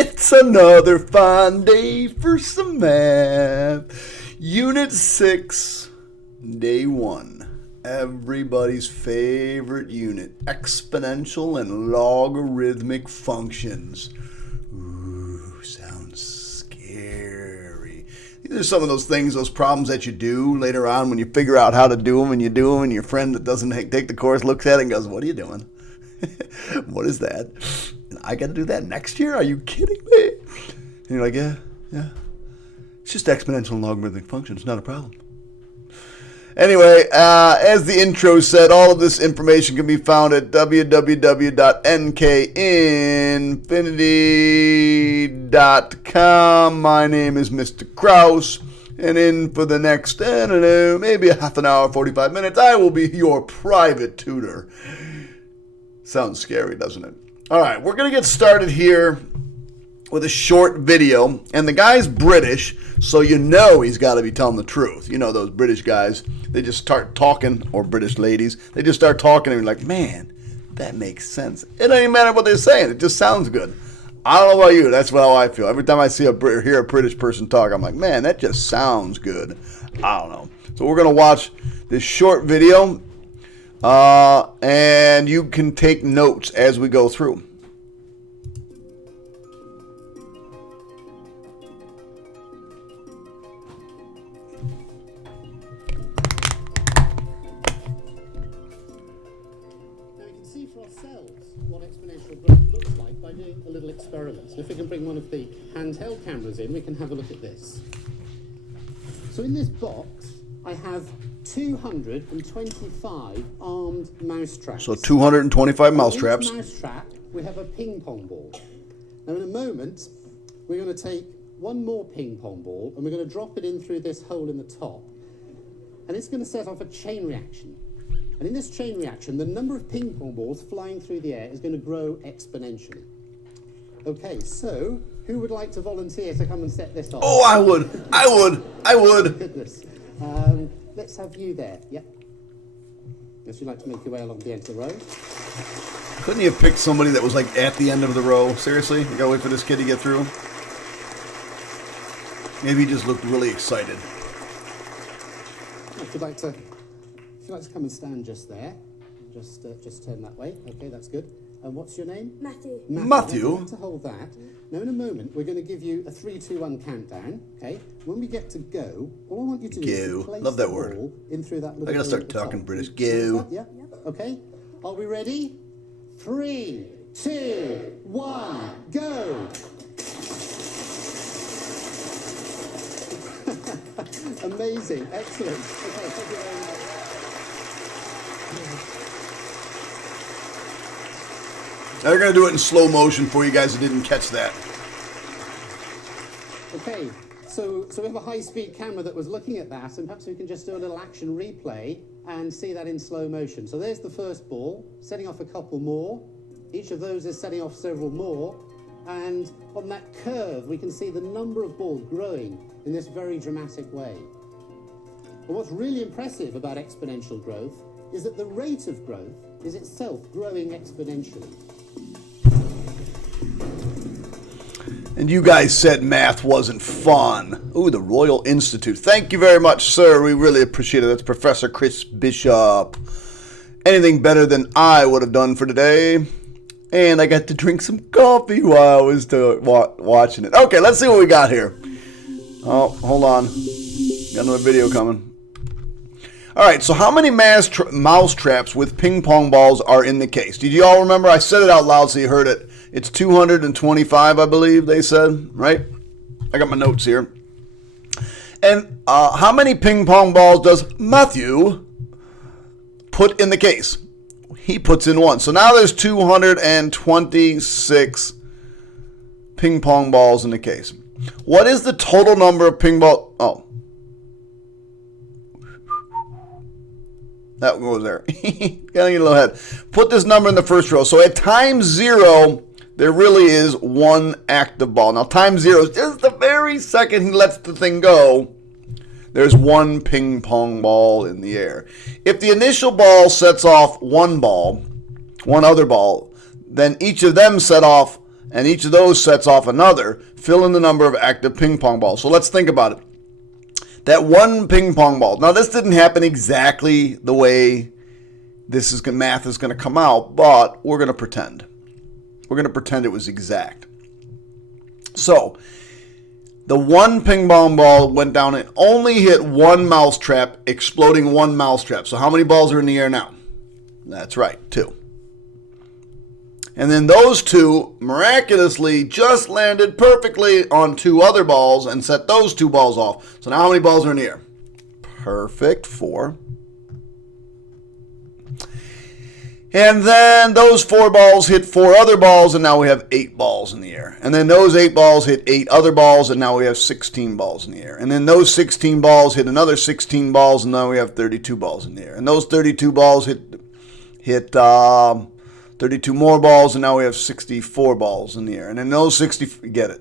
It's another fine day for some math. Unit 6, Day 1. Everybody's favorite unit. Exponential and logarithmic functions. Ooh, sounds scary. These are some of those things, those problems that you do later on when you figure out how to do them and you do them and your friend that doesn't take the course looks at it and goes, "What are you doing? What is that? I got to do that next year? Are you kidding me?" And you're like, yeah. It's just exponential and logarithmic functions, not a problem. Anyway, as the intro said, all of this information can be found at www.nkinfinity.com. My name is Mr. Krause, and in for the next, I don't know, maybe a half an hour, 45 minutes, I will be your private tutor. Sounds scary, doesn't it? All right, we're going to get started here with a short video. And the guy's British, so you know he's got to be telling the truth. You know those British guys, they just start talking, or British ladies, they just start talking and you're like, man, that makes sense. It doesn't even matter what they're saying. It just sounds good. I don't know about you. That's how I feel. Every time I see hear a British person talk, I'm like, man, that just sounds good. I don't know. So we're going to watch this short video. And you can take notes as we go through. Now we can see for ourselves what exponential growth looks like by doing a little experiment. So if we can bring one of the handheld cameras in, we can have a look at this. So in this box, I have 225 armed mousetraps. So 225 mousetraps. In each mousetrap, we have a ping pong ball. Now in a moment, we're going to take one more ping pong ball and we're going to drop it in through this hole in the top. And it's going to set off a chain reaction. And in this chain reaction, the number of ping pong balls flying through the air is going to grow exponentially. Okay, so who would like to volunteer to come and set this off? Oh, I would. Goodness. Let's have you there. Yep. Guess you'd like to make your way along the end of the row. Couldn't you have picked somebody that was like at the end of the row? Seriously? You gotta wait for this kid to get through? Maybe he just looked really excited. If you'd like to come and stand just there, just turn that way. Okay, that's good. And what's your name? Matthew. Matthew? Now, you have to hold that. Now, in a moment, we're going to give you a 3, 2, 1 countdown. Okay. When we get to go, all I want you to do is to place Love that the word. ball in through that little. I gotta hole start at the talking top. British. Go. Yeah. Okay. Are we ready? 3, 2, 1, go. Amazing. Excellent. Okay. Thank you very much. Now they're going to do it in slow motion for you guys that didn't catch that. Okay, so we have a high-speed camera that was looking at that, and perhaps we can just do a little action replay and see that in slow motion. So there's the first ball, setting off a couple more. Each of those is setting off several more. And on that curve, we can see the number of balls growing in this very dramatic way. But what's really impressive about exponential growth is that the rate of growth is itself growing exponentially. And you guys said math wasn't fun. Ooh, the Royal Institute. Thank you very much, sir. We really appreciate it. That's Professor Chris Bishop. Anything better than I would have done for today. And I got to drink some coffee while I was watching it. Okay, let's see what we got here. Oh, hold on. Got another video coming. All right, so how many mouse traps with ping pong balls are in the case? Did you all remember? I said it out loud so you heard it. It's 225, I believe they said, right? I got my notes here. And how many ping pong balls does Matthew put in the case? He puts in one. So now there's 226 ping pong balls in the case. What is the total number of ping ball? Oh. That goes there. Getting a little ahead. Put this number in the first row. So at time 0, there really is one active ball. Now time 0 is just the very second he lets the thing go. There's one ping pong ball in the air. If the initial ball sets off one other ball, then each of them set off and each of those sets off another, fill in the number of active ping pong balls. So let's think about it. That one ping pong ball. Now, this didn't happen exactly the way math is going to come out, but we're going to pretend. We're going to pretend it was exact. So, the one ping pong ball went down and only hit one mousetrap, exploding one mousetrap. So how many balls are in the air now? That's right, 2. And then those 2 miraculously just landed perfectly on 2 other balls and set those 2 balls off. So now how many balls are in the air? Perfect, 4. And then those 4 balls hit 4 other balls, and now we have 8 balls in the air. And then those 8 balls hit 8 other balls, and now we have 16 balls in the air. And then those 16 balls hit another 16 balls, and now we have 32 balls in the air. And those 32 balls hit 32 more balls, and now we have 64 balls in the air. And then those 60, get it,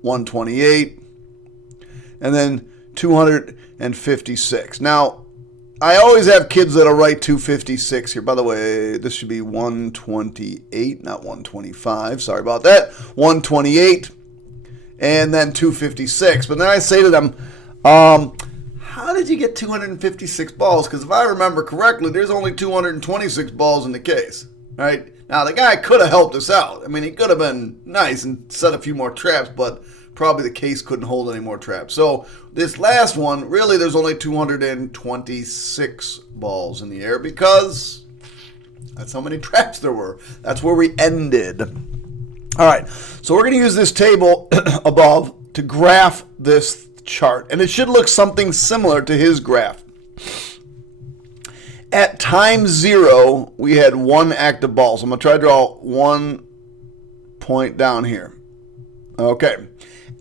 128, and then 256. Now, I always have kids that'll write 256 here. By the way, this should be 128, not 125. Sorry about that. 128, and then 256. But then I say to them, how did you get 256 balls? Because if I remember correctly, there's only 226 balls in the case. Right? Now, the guy could have helped us out. I mean, he could have been nice and set a few more traps, but probably the case couldn't hold any more traps. So this last one, really, there's only 226 balls in the air because that's how many traps there were. That's where we ended. All right, so we're going to use this table above to graph this chart, and it should look something similar to his graph. At time 0, we had 1 active ball. So I'm going to try to draw 1 point down here. Okay.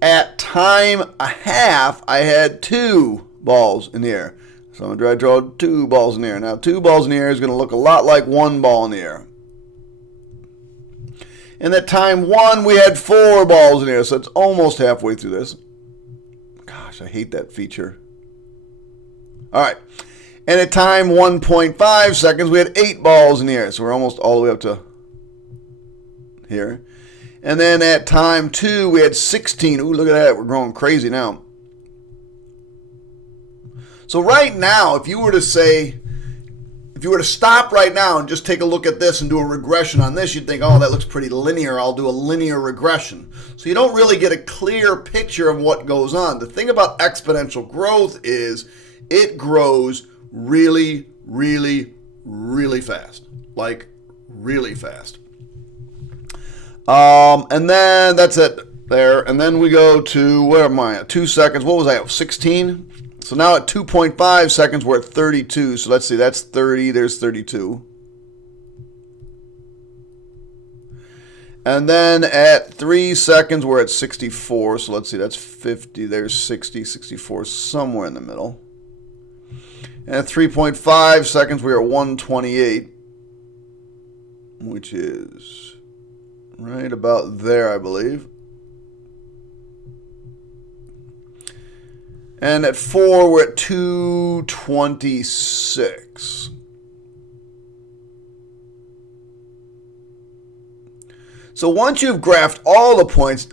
At time a half, I had 2 balls in the air. So I'm going to draw 2 balls in the air. Now, 2 balls in the air is going to look a lot like 1 ball in the air. And at time 1, we had 4 balls in the air. So it's almost halfway through this. Gosh, I hate that feature. All right. And at time 1.5 seconds, we had 8 balls in the air. So we're almost all the way up to here. And then at time 2, we had 16. Ooh, look at that. We're growing crazy now. So right now, if you were to stop right now and just take a look at this and do a regression on this, you'd think, oh, that looks pretty linear. I'll do a linear regression. So you don't really get a clear picture of what goes on. The thing about exponential growth is it grows really, really, really fast. Like, really fast. And then that's it there. And then we go to, where am I at? 2 seconds. What was I at? 16? So now at 2.5 seconds, we're at 32. So let's see, that's 30. There's 32. And then at 3 seconds, we're at 64. So let's see, that's 50. There's 60, 64, somewhere in the middle. And at 3.5 seconds, we're at 128, which is right about there, I believe. And at 4, we're at 226. So once you've graphed all the points,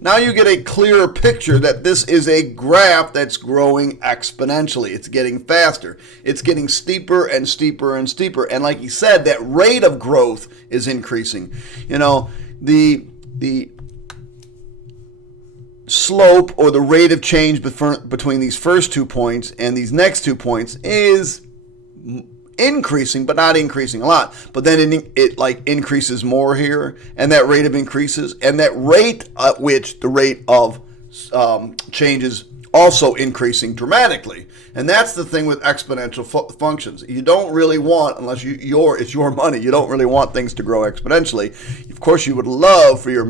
now you get a clearer picture that this is a graph that's growing exponentially. It's getting faster. It's getting steeper and steeper and steeper. And like he said, that rate of growth is increasing. You know, the slope or the rate of change between these first 2 points and these next 2 points is increasing, but not increasing a lot. But then it like increases more here, and that rate of increases, and that rate at which the rate of change is also increasing dramatically. And that's the thing with exponential functions. You don't really want, unless it's your money, you don't really want things to grow exponentially. Of course, you would love for your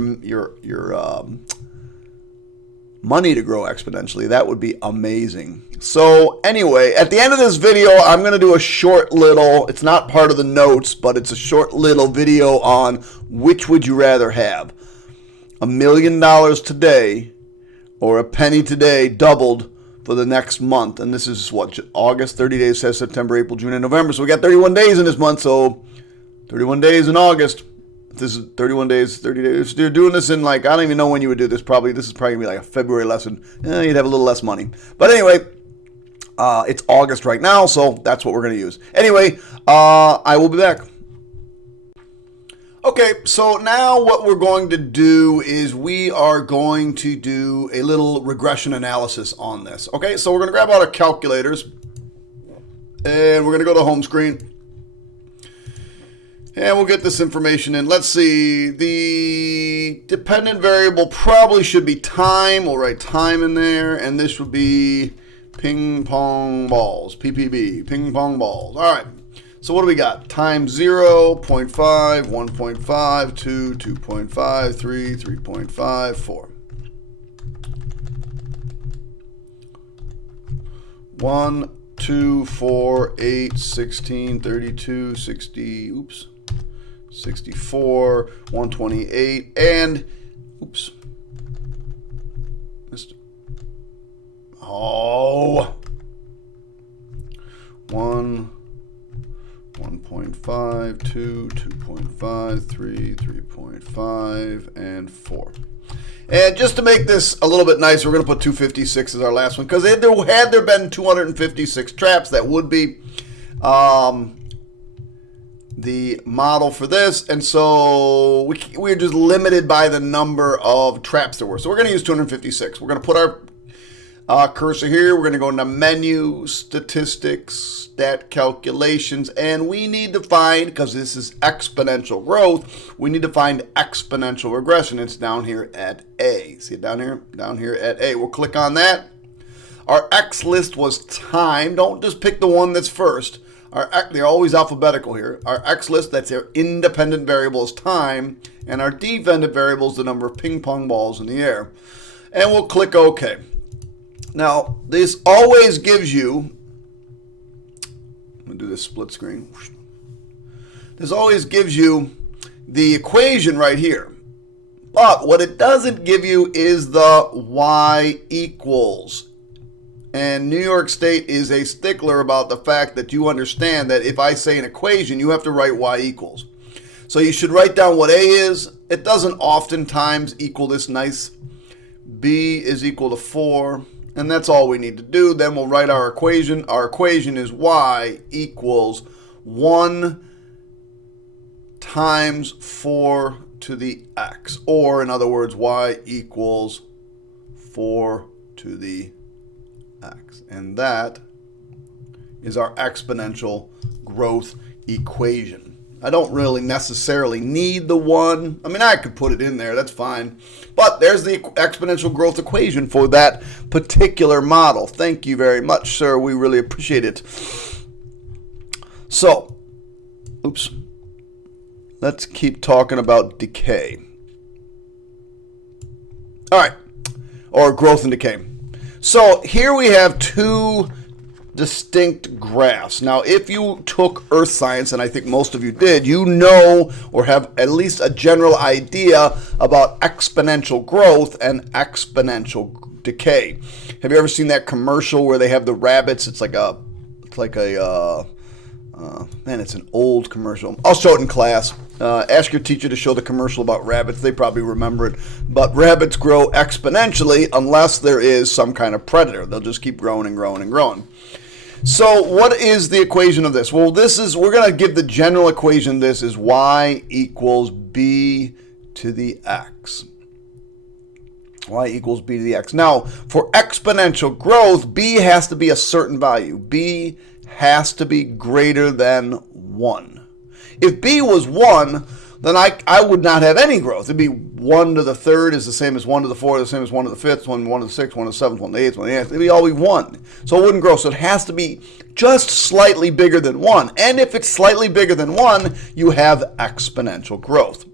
money to grow exponentially. That would be amazing. So anyway, at the end of this video, I'm going to do a short little, it's not part of the notes, but it's a short little video on which would you rather have. $1 million today or a penny today doubled for the next month. And this is what, August, 30 days, says September, April, June, and November. So we got 31 days in this month. So 31 days in August. This is 31 days, 30 days. You're doing this in like, I don't even know when you would do this. This is probably going to be like a February lesson. You'd have a little less money. But anyway, it's August right now, so that's what we're going to use. Anyway, I will be back. Okay, so now what we're going to do is we are going to do a little regression analysis on this. Okay, so we're going to grab out our calculators, and we're going to go to home screen. And we'll get this information in. Let's see. The dependent variable probably should be time. We'll write time in there. And this would be ping pong balls. PPB. Ping pong balls. All right. So what do we got? Time 0, 0.5, 1.5, 2, 2.5, 3, 3.5, 4. 1, 2, 4, 8, 16, 32, 60, oops. 64, 128, and, oops, missed. Oh, 1, 1.5, 2, 2.5, 3, 3.5, and 4. And just to make this a little bit nicer, we're going to put 256 as our last one, because had there been 256 traps, that would be the model for this, and so we're just limited by the number of traps there were. So we're going to use 256. We're going to put our cursor here. We're going to go into Menu, Statistics, Stat Calculations, and we need to find, because this is exponential growth, we need to find exponential regression. It's down here at A. See it down here? Down here at A. We'll click on that. Our X list was time. Don't just pick the one that's first. They're always alphabetical here. Our X list, that's our independent variable, is time, and our dependent variable is the number of ping pong balls in the air. And we'll click OK. Now, this always gives you, I'm going to do this split screen. This always gives you the equation right here. But what it doesn't give you is the y equals. And New York State is a stickler about the fact that you understand that if I say an equation, you have to write y equals. So you should write down what A is. It doesn't oftentimes equal this nice. B is equal to 4. And that's all we need to do. Then we'll write our equation. Our equation is y equals 1 times 4 to the x. Or in other words, y equals 4 to the x. And that is our exponential growth equation. I don't really necessarily need the 1. I mean, I could put it in there. That's fine. But there's the exponential growth equation for that particular model. Thank you very much, sir. We really appreciate it. So, oops. Let's keep talking about decay. All right. Or growth and decay. So here we have two distinct graphs. Now, if you took earth science, and I think most of you did, you know or have at least a general idea about exponential growth and exponential decay. Have you ever seen that commercial where they have the rabbits? It's like a man, it's an old commercial. I'll show it in class. Ask your teacher to show the commercial about rabbits. They probably remember it. But rabbits grow exponentially unless there is some kind of predator. They'll just keep growing and growing and growing. So what is the equation of this? Well, we're going to give the general equation. This is y equals b to the x. Y equals b to the x. Now, for exponential growth, b has to be a certain value. B has to be greater than 1. If b was 1, then I would not have any growth. It'd be 1 to the third is the same as 1 to the fourth, the same as 1 to the fifth, 1 to the sixth, 1 to the seventh, 1 to the eighth, 1 to the eighth. It'd be always 1. So it wouldn't grow. So it has to be just slightly bigger than 1. And if it's slightly bigger than 1, you have exponential growth.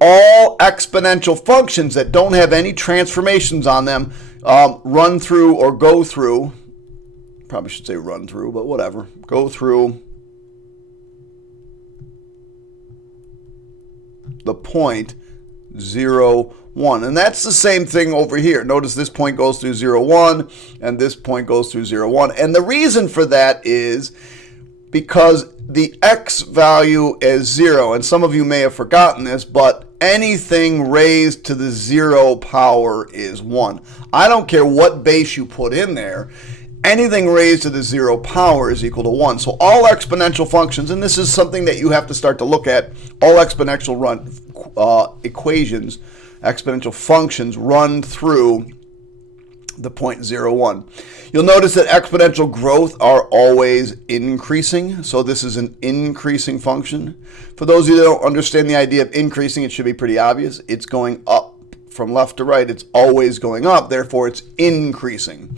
All exponential functions that don't have any transformations on them run through or go through, probably should say run through, but whatever, go through the point 0, 1. And that's the same thing over here. Notice this point goes through 0, 1, and this point goes through 0, 1. And the reason for that is because the x value is 0, and some of you may have forgotten this, but anything raised to the 0 power is 1. I don't care what base you put in there. Anything raised to the 0 power is equal to 1. So all exponential functions, and this is something that you have to start to look at, all exponential equations, exponential functions run through the point 0, 1. You'll notice that exponential growth are always increasing, so this is an increasing function. For those of you that don't understand the idea of increasing, it should be pretty obvious. It's going up from left to right. It's always going up, therefore it's increasing.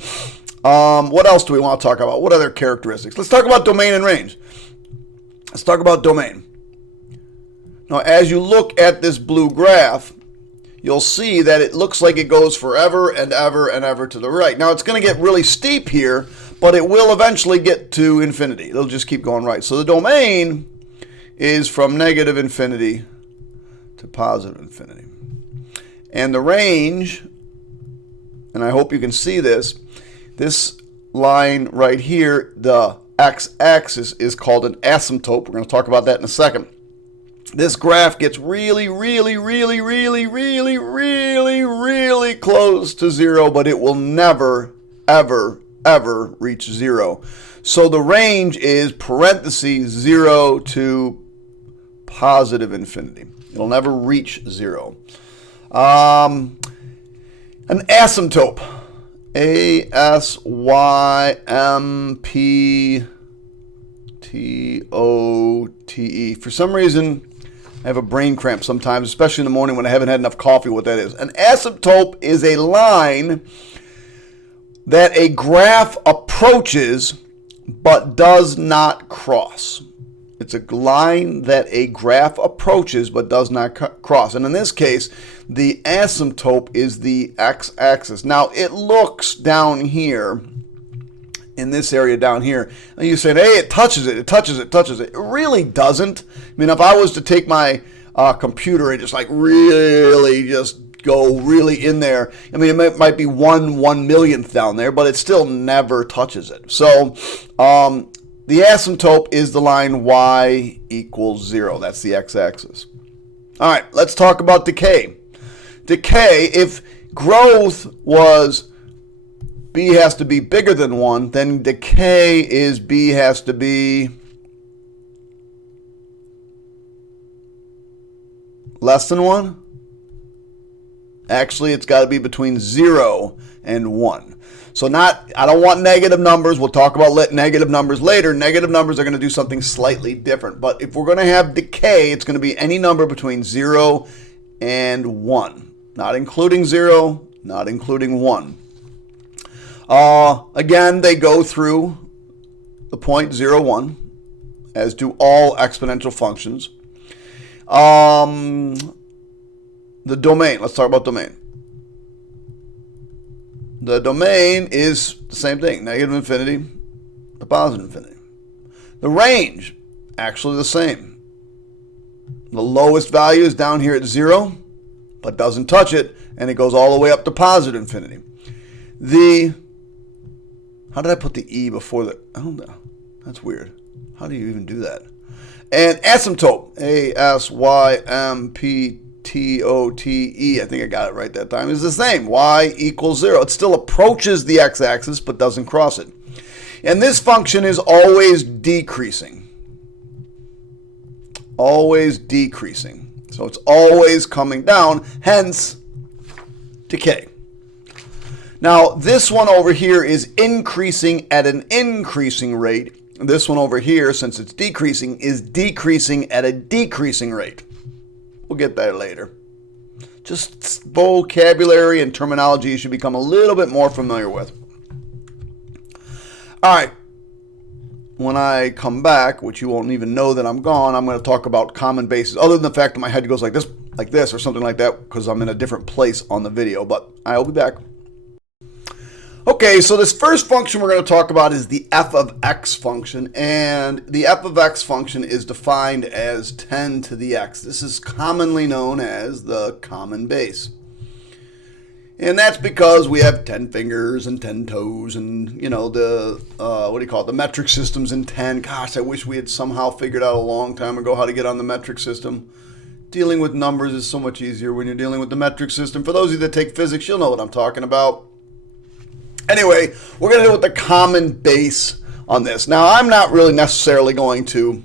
What else do we want to talk about? What other characteristics? Let's talk about domain and range. Let's talk about domain. Now, as you look at this blue graph, you'll see that it looks like it goes forever and ever and ever to the right. Now, it's going to get really steep here, but it will eventually get to infinity. It'll just keep going right. So the domain is from negative infinity to positive infinity. And the range, and I hope you can see this line right here, the x-axis, is called an asymptote. We're going to talk about that in a second. This graph gets really, really, really, really, really, really, really close to 0, but it will never, ever, ever reach 0. So the range is parentheses 0 to positive infinity. It'll never reach 0. An asymptote. A-S-Y-M-P-T-O-T-E. For some reason, I have a brain cramp sometimes, especially in the morning when I haven't had enough coffee, what that is. An asymptote is a line that a graph approaches but does not cross. It's a line that a graph approaches but does not cross. And in this case, the asymptote is the x-axis. Now, it looks down here, in this area down here, and you say, hey, it touches it, it touches it, touches it. It really doesn't. I mean, if I was to take my computer and just like really just go really in there, I mean, it might be 1/1,000,000th down there, but it still never touches it. So the asymptote is the line y equals 0. That's the x-axis. All right, let's talk about decay. Decay, if growth was b has to be bigger than 1, then decay is b has to be less than 1. Actually, it's got to be between 0 and 1. So I don't want negative numbers. We'll talk about negative numbers later. Negative numbers are going to do something slightly different. But if we're going to have decay, it's going to be any number between 0 and 1. Not including 0, not including 1. Again, they go through the point 0, 1, as do all exponential functions. The domain, let's talk about domain. The domain is the same thing, negative infinity to positive infinity. The range, actually the same. The lowest value is down here at 0, but doesn't touch it, and it goes all the way up to positive infinity. How did I put the E before the... Oh, no. That's weird. How do you even do that? And asymptote, A-S-Y-M-P-T-O-T-E, I think I got it right that time, is the same. Y equals 0. It still approaches the x-axis, but doesn't cross it. And this function is always decreasing. Always decreasing. So it's always coming down, hence decay. Now, this one over here is increasing at an increasing rate. This one over here, since it's decreasing, is decreasing at a decreasing rate. We'll get there later. Just vocabulary and terminology you should become a little bit more familiar with. All right. When I come back, which you won't even know that I'm gone, I'm going to talk about common bases, other than the fact that my head goes like this, or something like that, because I'm in a different place on the video. But I'll be back. Okay, so this first function we're going to talk about is the f of x function, and the f of x function is defined as 10 to the x. This is commonly known as the common base. And that's because we have 10 fingers and 10 toes and, you know, the, what do you call it, the metric system's in 10. Gosh, I wish we had somehow figured out a long time ago how to get on the metric system. Dealing with numbers is so much easier when you're dealing with the metric system. For those of you that take physics, you'll know what I'm talking about. Anyway, we're going to deal with the common base on this. Now, I'm not really necessarily going to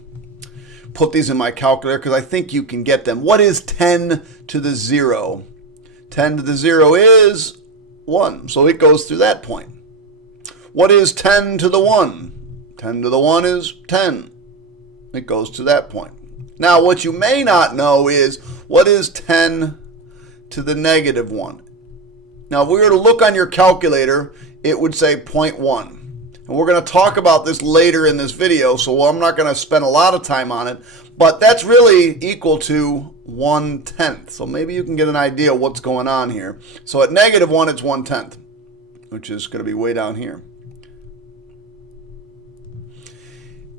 put these in my calculator because I think you can get them. What is 10 to the 0? 10 to the 0 is 1, so it goes through that point. What is 10 to the 1? 10 to the 1 is 10. It goes to that point. Now, what you may not know is, what is 10 to the negative 1? Now, if we were to look on your calculator, it would say 0.1. And we're going to talk about this later in this video, so I'm not going to spend a lot of time on it. But that's really equal to 1/10. So maybe you can get an idea of what's going on here. So at negative 1, it's 1/10, which is going to be way down here.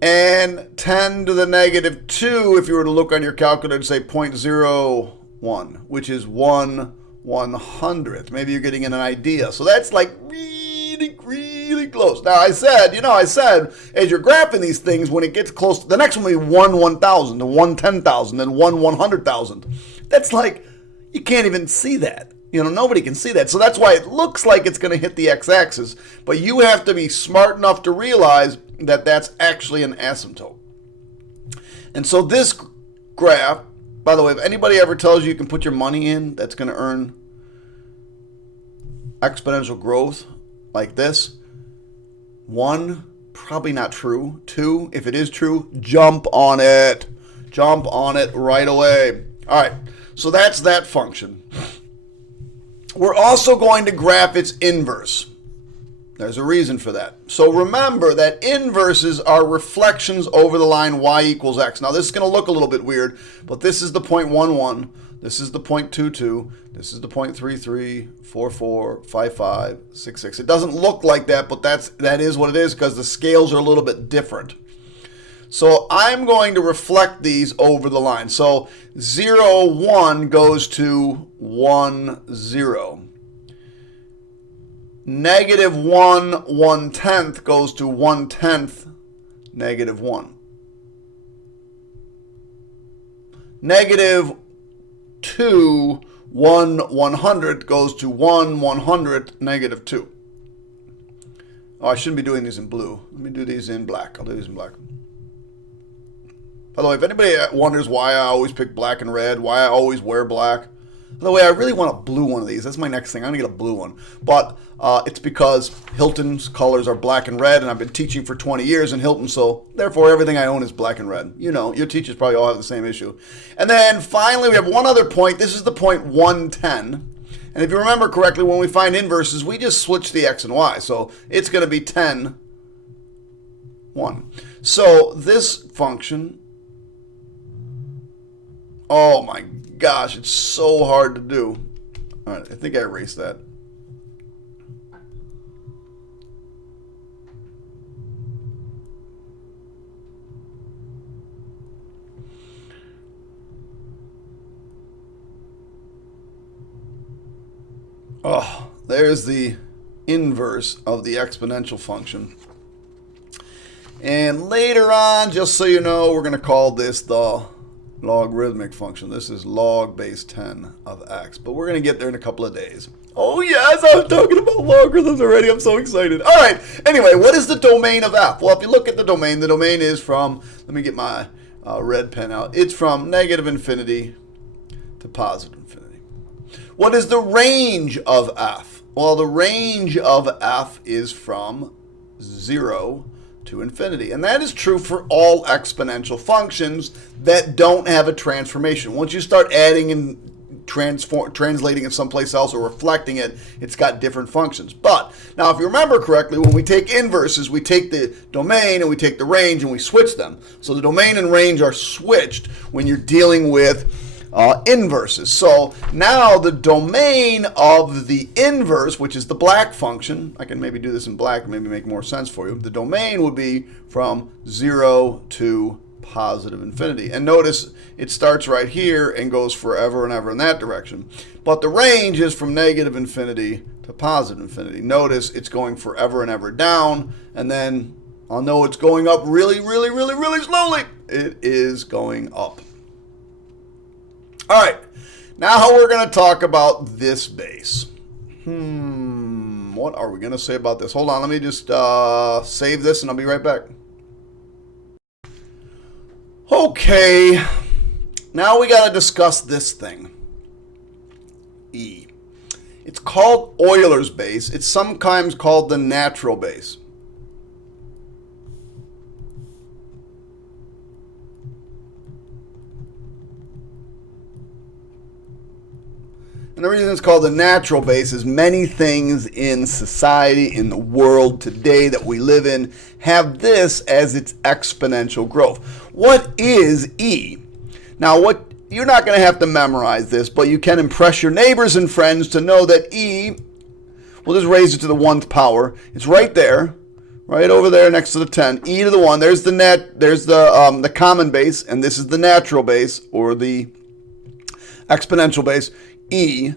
And 10 to the negative 2, if you were to look on your calculator, say 0.01, which is 1/100th. Maybe you're getting an idea. So that's like really close. Now I said, as you're graphing these things, when it gets close, the next one will be 1/1000, then 1/10,000, then 1/100,000. That's like, you can't even see that. You know, nobody can see that. So that's why it looks like it's going to hit the x-axis. But you have to be smart enough to realize that that's actually an asymptote. And so this graph, by the way, if anybody ever tells you you can put your money in that's going to earn exponential growth like this, 1, probably not true. 2, if it is true, jump on it. Jump on it right away. All right, so that's that function. We're also going to graph its inverse. There's a reason for that. So remember that inverses are reflections over the line y equals x. Now this is going to look a little bit weird, but this is the 0.11, this is the 0.22, this is the 0.33, 44, 55, 66. It doesn't look like that, but that is what it is because the scales are a little bit different. So I'm going to reflect these over the line. So 0, 1 goes to 1, 0. Negative 1, 1/10 goes to 1/10, negative 1. Negative 2, 1/100 goes to 1/100, negative 2. Oh, I shouldn't be doing these in blue. Let me do these in black. I'll do these in black. By the way, if anybody wonders why I always pick black and red, why I always wear black, by the way, I really want a blue one of these. That's my next thing. I'm going to get a blue one. But it's because Hilton's colors are black and red, and I've been teaching for 20 years in Hilton, so therefore everything I own is black and red. You know, your teachers probably all have the same issue. And then finally, we have one other point. This is the point 110. And if you remember correctly, when we find inverses, we just switch the x and y. So it's going to be 10, 1. So this function, oh my gosh, it's so hard to do. All right, I think I erased that. Oh, there's the inverse of the exponential function. And later on, just so you know, we're going to call this the logarithmic function. This is log base 10 of x. But we're going to get there in a couple of days. Oh, yes, I'm talking about logarithms already. I'm so excited. All right. Anyway, what is the domain of f? Well, if you look at the domain is from, let me get my red pen out. It's from negative infinity to positive infinity. What is the range of f? Well, the range of f is from 0 to infinity. And that is true for all exponential functions that don't have a transformation. Once you start adding and translating it someplace else or reflecting it, it's got different functions. But now, if you remember correctly, when we take inverses, we take the domain and we take the range and we switch them. So the domain and range are switched when you're dealing with inverses. So now the domain of the inverse, which is the black function, I can maybe do this in black, maybe make more sense for you. The domain would be from 0 to positive infinity. And notice it starts right here and goes forever and ever in that direction. But the range is from negative infinity to positive infinity. Notice it's going forever and ever down, and then I'll know it's going up really, really, really, really slowly. It is going up. All right, now we're going to talk about this base. What are we going to say about this? Hold on, let me just save this and I'll be right back. Okay, now we got to discuss this thing, E. It's called Euler's base. It's sometimes called the natural base. And the reason it's called the natural base is many things in society, in the world today that we live in, have this as its exponential growth. What is E? Now, you're not going to have to memorize this, but you can impress your neighbors and friends to know that E, we'll just raise it to the 1th power. It's right there, right over there next to the 10. E to the 1. There's the common base, and this is the natural base, or the exponential base. E,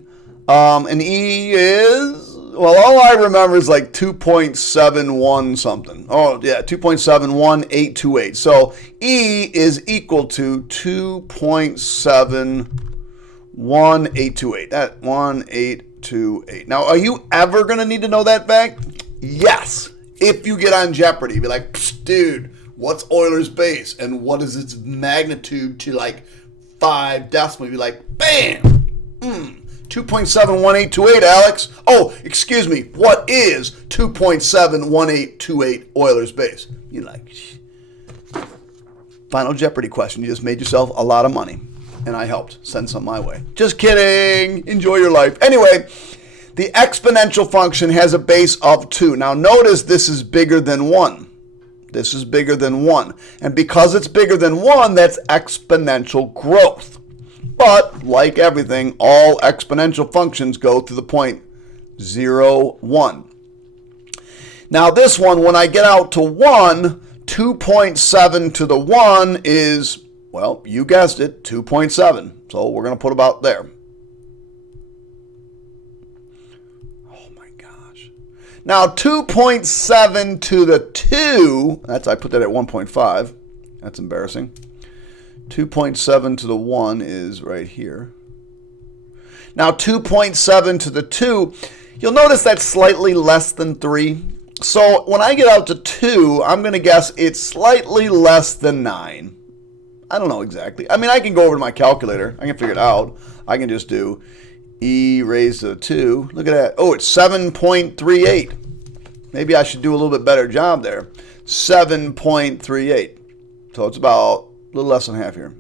and E is, well, all I remember is like 2.71 something. Oh, yeah, 2.71828. So E is equal to 2.71828. That 1828. Now, are you ever going to need to know that fact? Yes. If you get on Jeopardy, be like, dude, what's Euler's base? And what is its magnitude to like 5 decimals? Be like, bam! 2.71828, Alex. Oh, excuse me. What is 2.71828 Euler's base? You're like, Final Jeopardy question. You just made yourself a lot of money. And I helped send some my way. Just kidding. Enjoy your life. Anyway, the exponential function has a base of 2. Now notice this is bigger than 1. This is bigger than 1. And because it's bigger than 1, that's exponential growth. But, like everything, all exponential functions go to the point 0, 1. Now this one, when I get out to 1, 2.7 to the 1 is, well, you guessed it, 2.7. So we're going to put about there. Oh my gosh. Now 2.7 to the 2, I put that at 1.5. That's embarrassing. 2.7 to the 1 is right here. Now 2.7 to the 2, you'll notice that's slightly less than 3. So when I get out to 2, I'm going to guess it's slightly less than 9. I don't know exactly. I mean, I can go over to my calculator. I can figure it out. I can just do E raised to the 2. Look at that. Oh, it's 7.38. Maybe I should do a little bit better job there. 7.38. So it's about a little less than half here.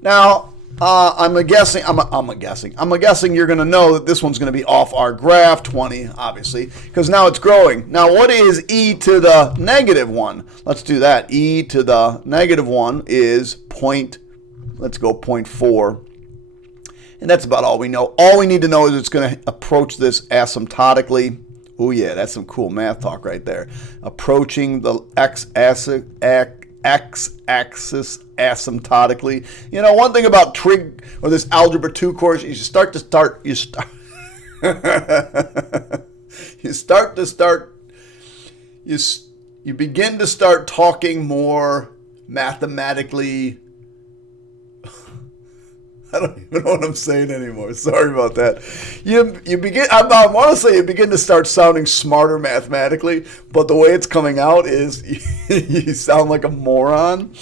Now, I'm guessing you're going to know that this one's going to be off our graph, 20, obviously, because now it's growing. Now, what is e to the negative 1? Let's do that. E to the negative 1 is let's go 0.4. And that's about all we know. All we need to know is it's going to approach this asymptotically. Oh, yeah, that's some cool math talk right there. Approaching the x-axis asymptotically. You know, one thing about trig or this algebra 2 course, you begin to start talking more mathematically. I don't even know what I'm saying anymore. Sorry about that. You begin. I want to say you begin to start sounding smarter mathematically, but the way it's coming out is you sound like a moron.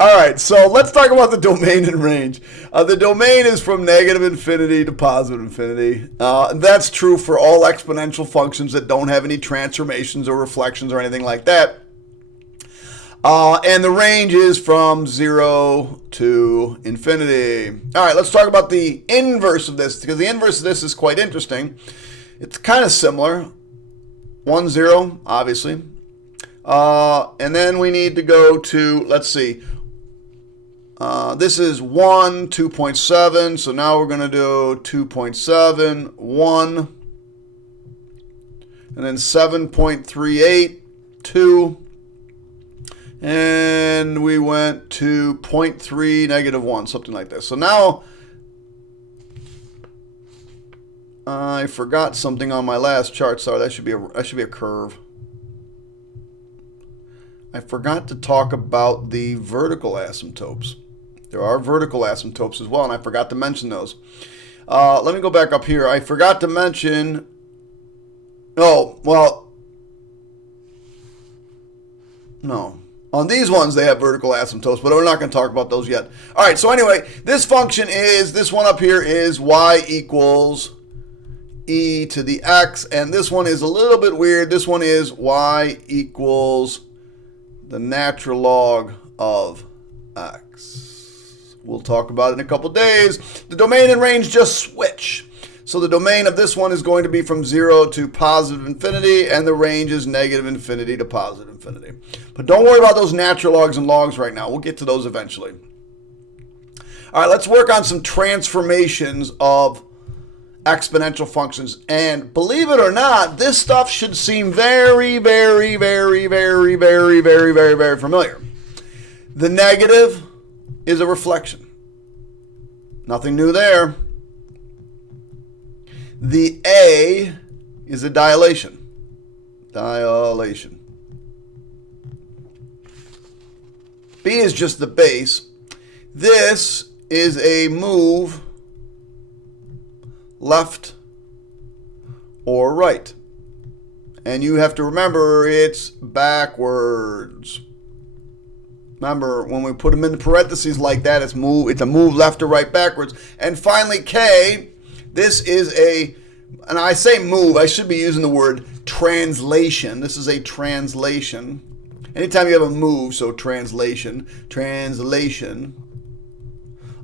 All right, so let's talk about the domain and range. The domain is from negative infinity to positive infinity. That's true for all exponential functions that don't have any transformations or reflections or anything like that. And the range is from 0 to infinity. All right, let's talk about the inverse of this, because the inverse of this is quite interesting. It's kind of similar. 1, 0, obviously. And then we need to go to, let's see. This is 1, 2.7. So now we're going to do 2.7, 1. And then 7.38, 2. And we went to 0.3, -1, something like this. So now I forgot something on my last chart. Sorry, that should be a curve. I forgot to talk about the vertical asymptotes. There are vertical asymptotes as well, and I forgot to mention those. Let me go back up here. I forgot to mention. Oh, well, no. On these ones, they have vertical asymptotes, but we're not going to talk about those yet. All right, so anyway, this function is, this one up here is y equals e to the x, and this one is a little bit weird. This one is y equals the natural log of x. We'll talk about it in a couple days. The domain and range just switch. So the domain of this one is going to be from 0 to positive infinity, and the range is negative infinity to positive infinity. But don't worry about those natural logs and logs right now. We'll get to those eventually. All right, let's work on some transformations of exponential functions. And believe it or not, this stuff should seem very, very, very, very, very, very, very, very familiar. The negative is a reflection. Nothing new there. The A is a dilation. Dilation. B is just the base. This is a move left or right. And you have to remember it's backwards. Remember, when we put them in parentheses like that, it's a move left or right backwards. And finally, K, this is and I say move, I should be using the word translation. This is a translation. Anytime you have a move, so translation,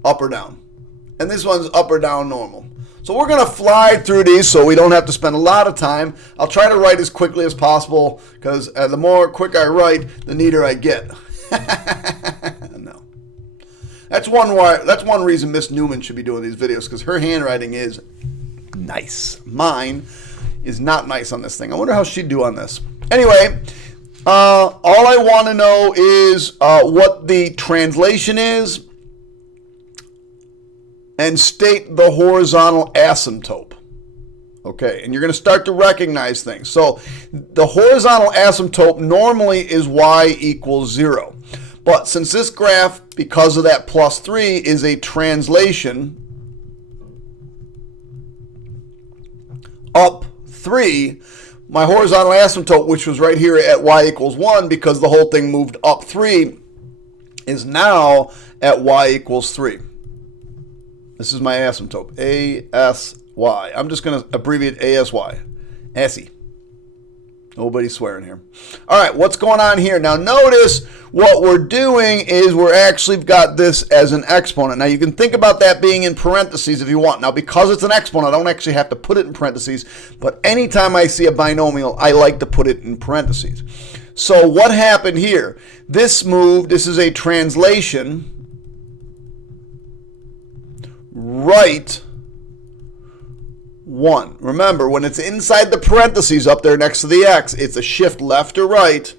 up or down. And this one's up or down normal. So we're going to fly through these so we don't have to spend a lot of time. I'll try to write as quickly as possible because the more quick I write, the neater I get. No. That's one reason Miss Newman should be doing these videos, because her handwriting is nice. Mine is not nice on this thing. I wonder how she'd do on this. Anyway, all I want to know is what the translation is and state the horizontal asymptote. Okay, and you're going to start to recognize things. So the horizontal asymptote normally is y equals 0. But since this graph, because of that +3, is a translation up 3, my horizontal asymptote, which was right here at y equals 1, because the whole thing moved up 3, is now at y equals 3. This is my asymptote, ASY. I'm just going to abbreviate ASY. ASY. Nobody's swearing here. All right, what's going on here? Now notice what we're doing is we're actually got this as an exponent. Now you can think about that being in parentheses if you want. Now because it's an exponent, I don't actually have to put it in parentheses, but anytime I see a binomial, I like to put it in parentheses. So what happened here? This is a translation right 1. Remember, when it's inside the parentheses up there next to the x, it's a shift left or right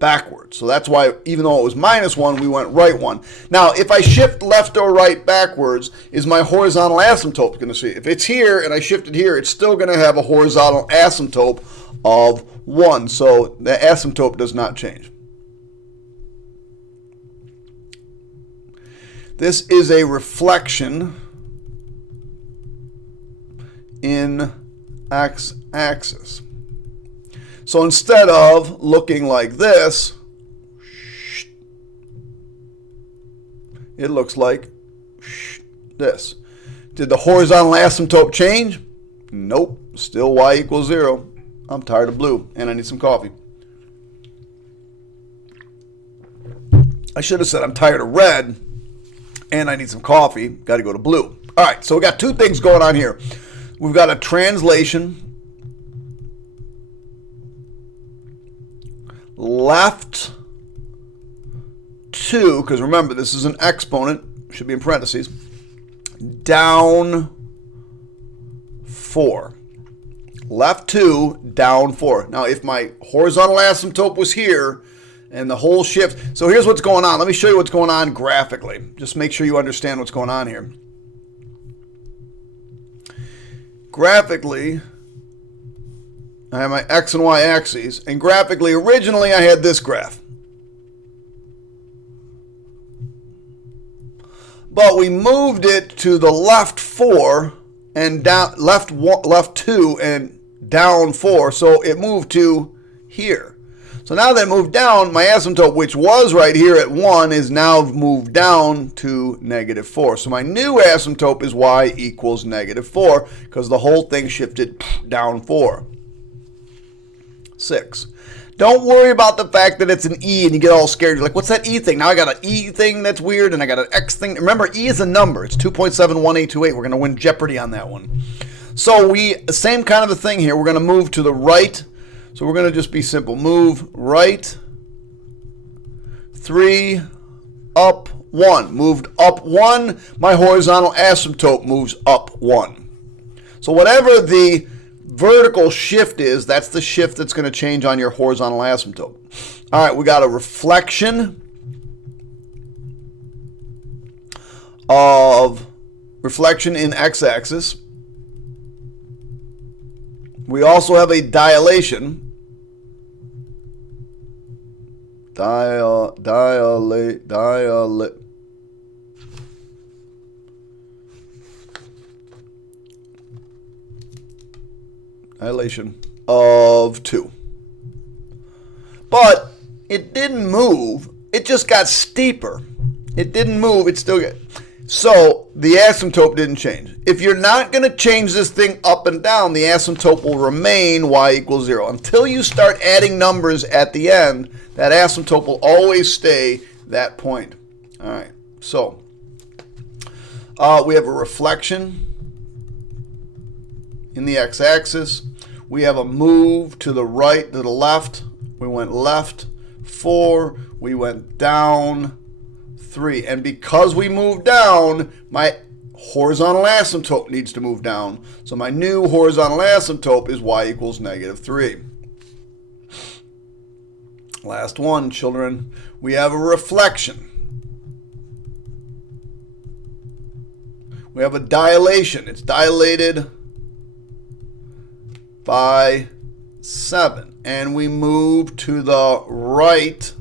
backwards. So that's why, even though it was -1, we went right 1. Now, if I shift left or right backwards, is my horizontal asymptote going to see? If it's here and I shift it here, it's still going to have a horizontal asymptote of 1. So the asymptote does not change. This is a reflection in x-axis. So instead of looking like this, it looks like this. Did the horizontal asymptote change? Nope. Still y equals 0. I'm tired of blue and I need some coffee. I should have said I'm tired of red and I need some coffee. Got to go to blue. All right, so we got two things going on here. We've got a translation left 2, because remember this is an exponent, should be in parentheses, down 4. Left 2, down 4. Now if my horizontal asymptote was here, And the whole shift. So here's what's going on. Let me show you what's going on graphically. Just make sure you understand what's going on here. Graphically, I have my X and Y axes. And graphically, originally I had this graph. But we moved it to the left 4 and down, left 2 and down 4. So it moved to here. So now that it moved down, my asymptote, which was right here at 1, is now moved down to -4. So my new asymptote is y equals -4 because the whole thing shifted down 4. 6. Don't worry about the fact that it's an E and you get all scared. You're like, what's that E thing? Now I got an E thing that's weird and I got an X thing. Remember, E is a number. It's 2.71828. We're going to win Jeopardy on that one. So same kind of a thing here. We're going to move to the right. So we're going to just be simple. Move right 3, up 1. Moved up 1. My horizontal asymptote moves up 1. So whatever the vertical shift is, that's the shift that's going to change on your horizontal asymptote. All right, we got a reflection in x-axis. We also have a dilation. Dilation of 2. But it didn't move. It just got steeper. It didn't move. It still got. So the asymptote didn't change. If you're not going to change this thing up and down, the asymptote will remain y equals 0. Until you start adding numbers at the end, that asymptote will always stay that point. All right. So we have a reflection in the x-axis. We have a move to the right, to the left. We went left 4. We went down 3. And because we moved down, my horizontal asymptote needs to move down. So my new horizontal asymptote is y equals -3. Last one, children. We have a reflection. We have a dilation. It's dilated by 7. And we move to the right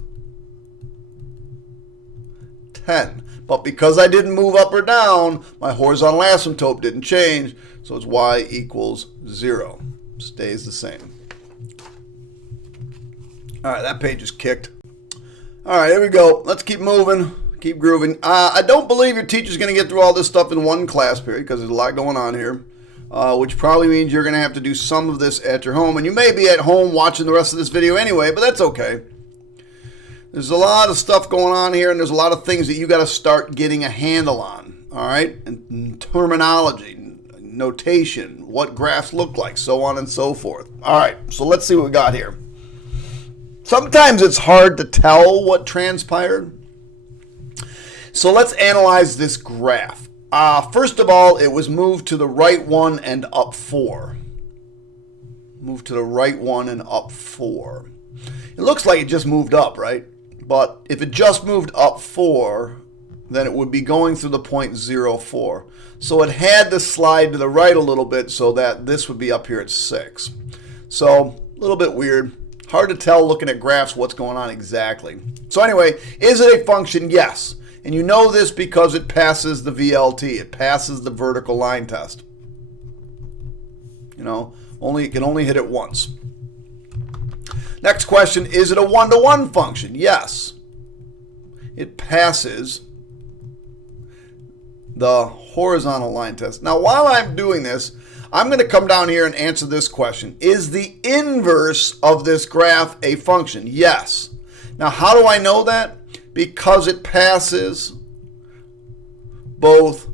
10. But because I didn't move up or down, my horizontal asymptote didn't change. So it's y equals 0. Stays the same. All right, that page is kicked. All right, here we go. Let's keep moving. Keep grooving. I don't believe your teacher's going to get through all this stuff in one class period because there's a lot going on here. Which probably means you're going to have to do some of this at your home. And you may be at home watching the rest of this video anyway, but that's okay. There's a lot of stuff going on here, and there's a lot of things that you got to start getting a handle on, all right? And terminology, notation, what graphs look like, so on and so forth. All right, so let's see what we got here. Sometimes it's hard to tell what transpired. So let's analyze this graph. First of all, it was moved to the right 1 and up 4. Moved to the right 1 and up 4. It looks like it just moved up, right? But if it just moved up 4, then it would be going through the point 0,4. So it had to slide to the right a little bit so that this would be up here at 6. So a little bit weird. Hard to tell looking at graphs what's going on exactly. So anyway, is it a function? Yes. And you know this because it passes the VLT. It passes the vertical line test. You know, it can only hit it once. Next question, is it a one-to-one function? Yes. It passes the horizontal line test. Now, while I'm doing this, I'm going to come down here and answer this question. Is the inverse of this graph a function? Yes. Now, how do I know that? Because it passes both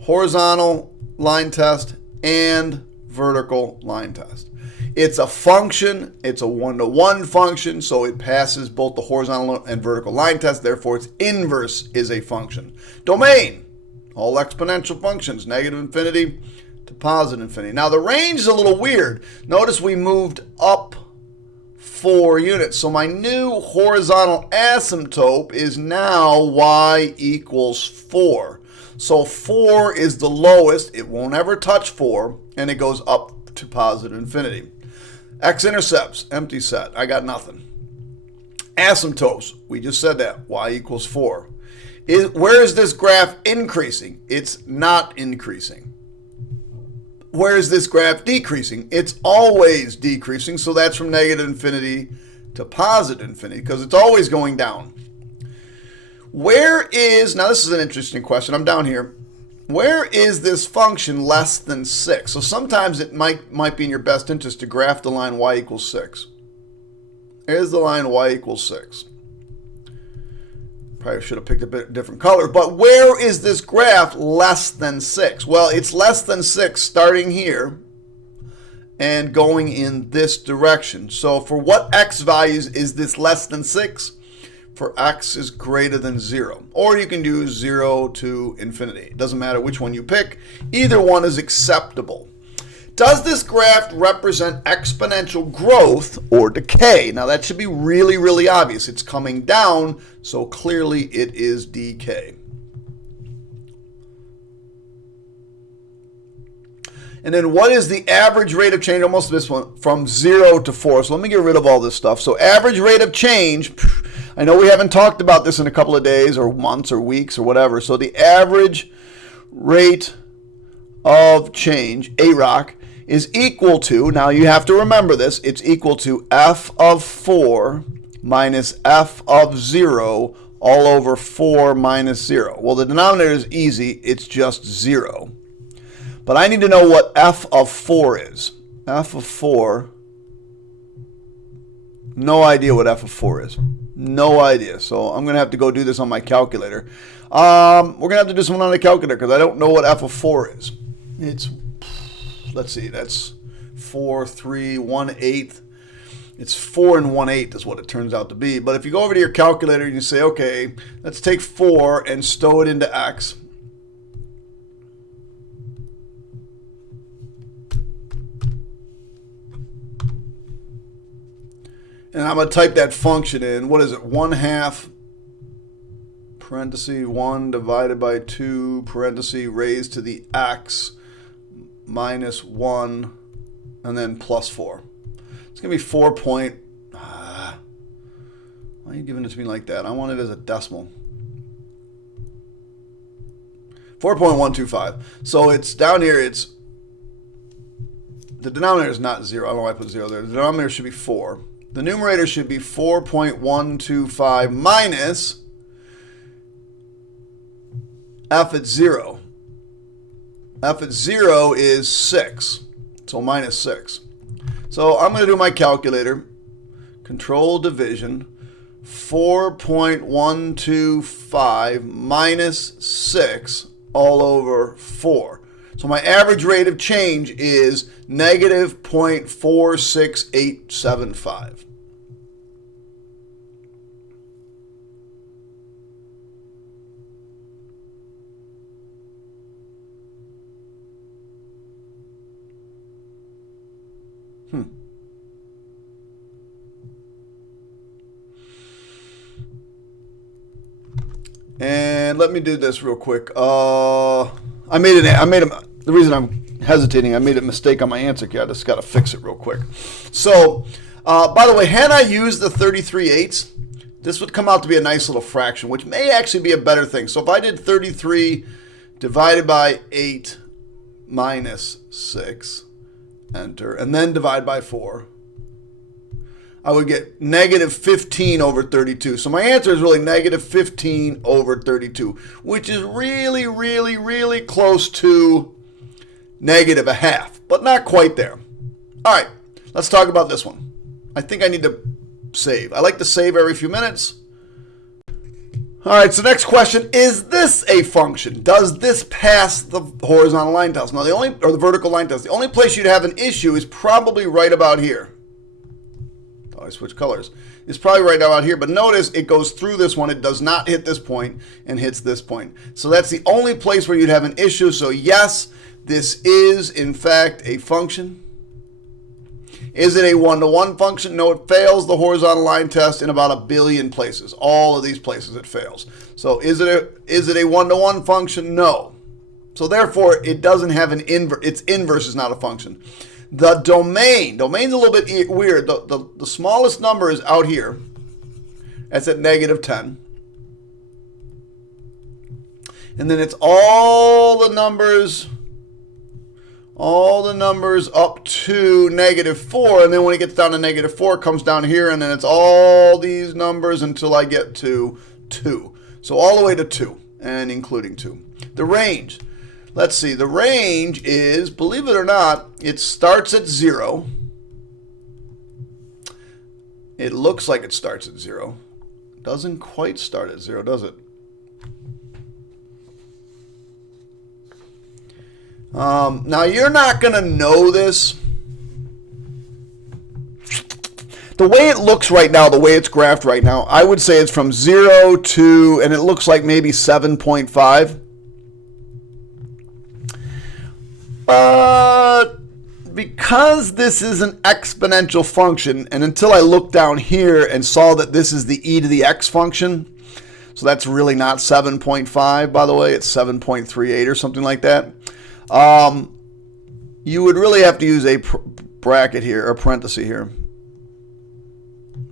horizontal line test and vertical line test. It's a function. It's a one-to-one function, so it passes both the horizontal and vertical line test. Therefore, its inverse is a function. Domain, all exponential functions, negative infinity to positive infinity. Now, the range is a little weird. Notice we moved up 4 units. So my new horizontal asymptote is now y equals 4. So 4 is the lowest. It won't ever touch 4, and it goes up to positive infinity. X-intercepts, empty set. I got nothing. Asymptotes, we just said that. Y equals 4. Where is this graph increasing? It's not increasing. Where is this graph decreasing? It's always decreasing, so that's from negative infinity to positive infinity, because it's always going down. Where is, now this is an interesting question, I'm down here. Where is this function less than 6? So sometimes it might be in your best interest to graph the line y equals 6. Here's the line y equals 6. Probably should have picked a bit different color, but where is this graph less than 6? Well, it's less than 6 starting here and going in this direction. So for what x values is this less than 6? For x is greater than 0. Or you can do 0 to infinity. It doesn't matter which one you pick. Either one is acceptable. Does this graph represent exponential growth or decay? Now that should be really, really obvious. It's coming down, so clearly it is decay. And then what is the average rate of change? Almost this one, from 0 to 4. So let me get rid of all this stuff. So average rate of change, I know we haven't talked about this in a couple of days or months or weeks or whatever. So the average rate of change, AROC, is equal to, now you have to remember this, it's equal to f of 4 minus f of 0 all over 4 minus 0. Well, the denominator is easy, it's just 0. But I need to know what f of 4 is. F of 4, no idea what f of 4 is. No idea. So I'm going to have to go do this on my calculator. We're going to have to do something on the calculator because I don't know what f of 4 is. It's, let's see, that's 4, 3, 1/8. It's 4 and 1/8 is what it turns out to be. But if you go over to your calculator and you say, okay, let's take 4 and stow it into x. And I'm going to type that function in. What is it? 1/2 parenthesis 1 divided by 2 parenthesis raised to the x minus 1 and then plus 4. It's going to be 4 point. Why are you giving it to me like that? I want it as a decimal. 4.125. So it's down here. It's the denominator is not 0. I don't know why I put 0 there. The denominator should be 4. The numerator should be 4.125 minus f at 0. F at 0 is 6, so minus 6. So I'm going to do my calculator. Control division. 4.125 minus 6 all over 4. So my average rate of change is negative 0.46875. And let me do this real quick. The reason I'm hesitating, I made a mistake on my answer key. I just got to fix it real quick. So, by the way, had I used the 33/8, this would come out to be a nice little fraction, which may actually be a better thing. So if I did 33 divided by 8 minus 6, enter, and then divide by 4, I would get negative 15 over 32. So my answer is really negative 15 over 32, which is really, really, really close to negative a half, but not quite there. All right, let's talk about this one. I think I need to save. I like to save every few minutes. All right, so next question, is this a function? Does this pass the horizontal line test? Now, the vertical line test. The only place you'd have an issue is probably right about here. I switch colors. It's probably right about here, but notice it goes through this one. It does not hit this point and hits this point. So that's the only place where you'd have an issue. So yes, this is in fact a function. Is it a one-to-one function? No, it fails the horizontal line test in about 1 billion places. All of these places it fails. So is it a one-to-one function? No. So therefore, it doesn't have an inverse. Its inverse is not a function. The domain's a little bit weird. The smallest number is out here. That's at -10. And then it's all the numbers up to -4. And then when it gets down to -4, it comes down here. And then it's all these numbers until I get to 2. So all the way to 2 and including 2. The range. Let's see. The range is, believe it or not, it starts at 0. It looks like it starts at 0. Doesn't quite start at 0, does it? Now, you're not going to know this. The way it looks right now, the way it's graphed right now, I would say it's from 0 to, and it looks like maybe 7.5. But because this is an exponential function, and until I looked down here and saw that this is the e to the x function, so that's really not 7.5, by the way, it's 7.38 or something like that. You would really have to use a bracket here, or parenthesis here.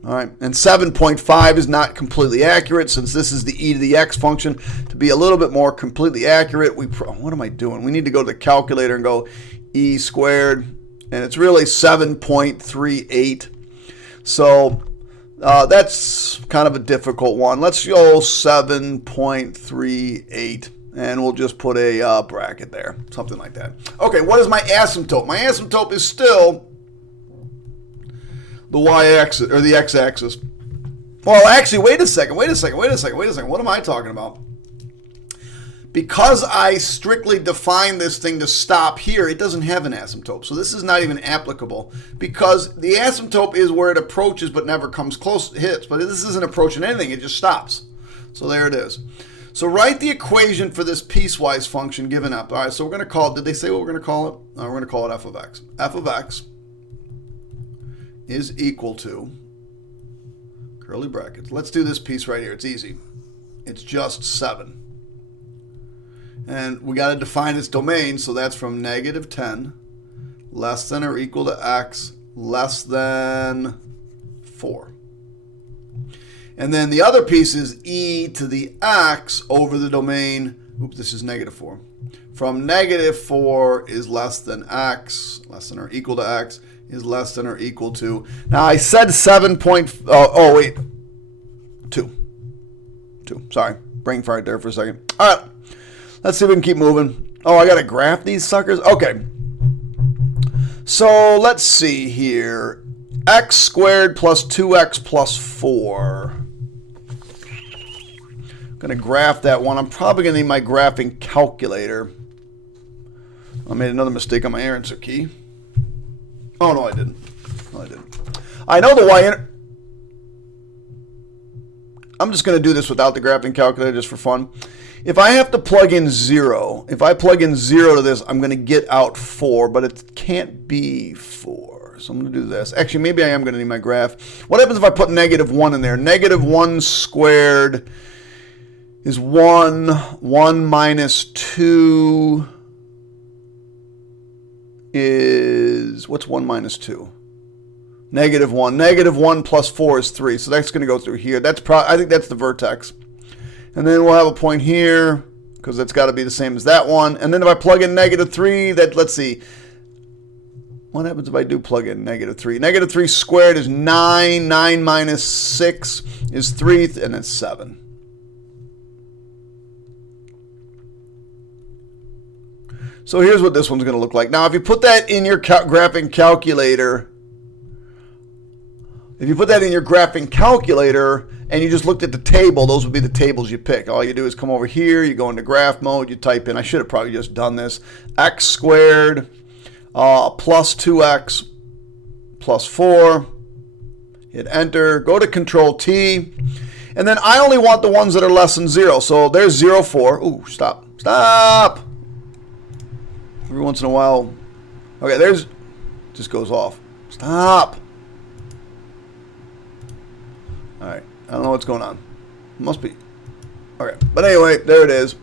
All right, and 7.5 is not completely accurate since this is the e to the x function. To be a little bit more completely accurate, what am I doing? We need to go to the calculator and go e squared, and it's really 7.38. So that's kind of a difficult one. Let's go 7.38. And we'll just put a bracket there, something like that. Okay, what is my asymptote? My asymptote is still the y-axis, or the x-axis. Well, actually, wait a second. What am I talking about? Because I strictly define this thing to stop here, it doesn't have an asymptote. So this is not even applicable, because the asymptote is where it approaches but never comes close, hits. But this isn't approaching anything, it just stops. So there it is. So write the equation for this piecewise function given up. All right, so we're going to call it, did they say what we're going to call it? No, we're going to call it f of x. F of x is equal to, curly brackets. Let's do this piece right here. It's easy. It's just 7. And we got to define its domain, so that's from -10 less than or equal to x less than 4. And then the other piece is e to the x over the domain. Oops, this is -4. From -4 is less than x, less than or equal to x, is less than or equal to. Now I said 2. Sorry, brain fart there for a second. All right, let's see if we can keep moving. Oh, I got to graph these suckers? Okay. So let's see here. X squared plus 2x plus 4. I'm going to graph that one. I'm probably going to need my graphing calculator. I made another mistake on my answer key. Oh, no, I didn't. I know the y. I'm just going to do this without the graphing calculator just for fun. If I have to plug in 0, if I plug in 0 to this, I'm going to get out 4, but it can't be 4. So I'm going to do this. Actually, maybe I am going to need my graph. What happens if I put -1 in there? -1 squared is 1. 1 minus 2 is, what's 1 minus 2? -1. -1 plus 4 is 3. So that's going to go through here. That's I think that's the vertex. And then we'll have a point here, because that's got to be the same as that one. And then if I plug in -3, let's see. What happens if I do plug in -3? -3 squared is 9. 9 minus 6 is 3, and it's 7. So here's what this one's going to look like. Now, if you put that in your graphing calculator, and you just looked at the table, those would be the tables you pick. All you do is come over here, you go into graph mode, you type in, I should have probably just done this, x squared plus 2x plus 4, hit enter, go to Control T, and then I only want the ones that are less than 0. So there's 0, 4. Ooh, stop. Every once in a while. Okay, just goes off. Stop. All right. I don't know what's going on. Must be. Okay. But anyway, there it is.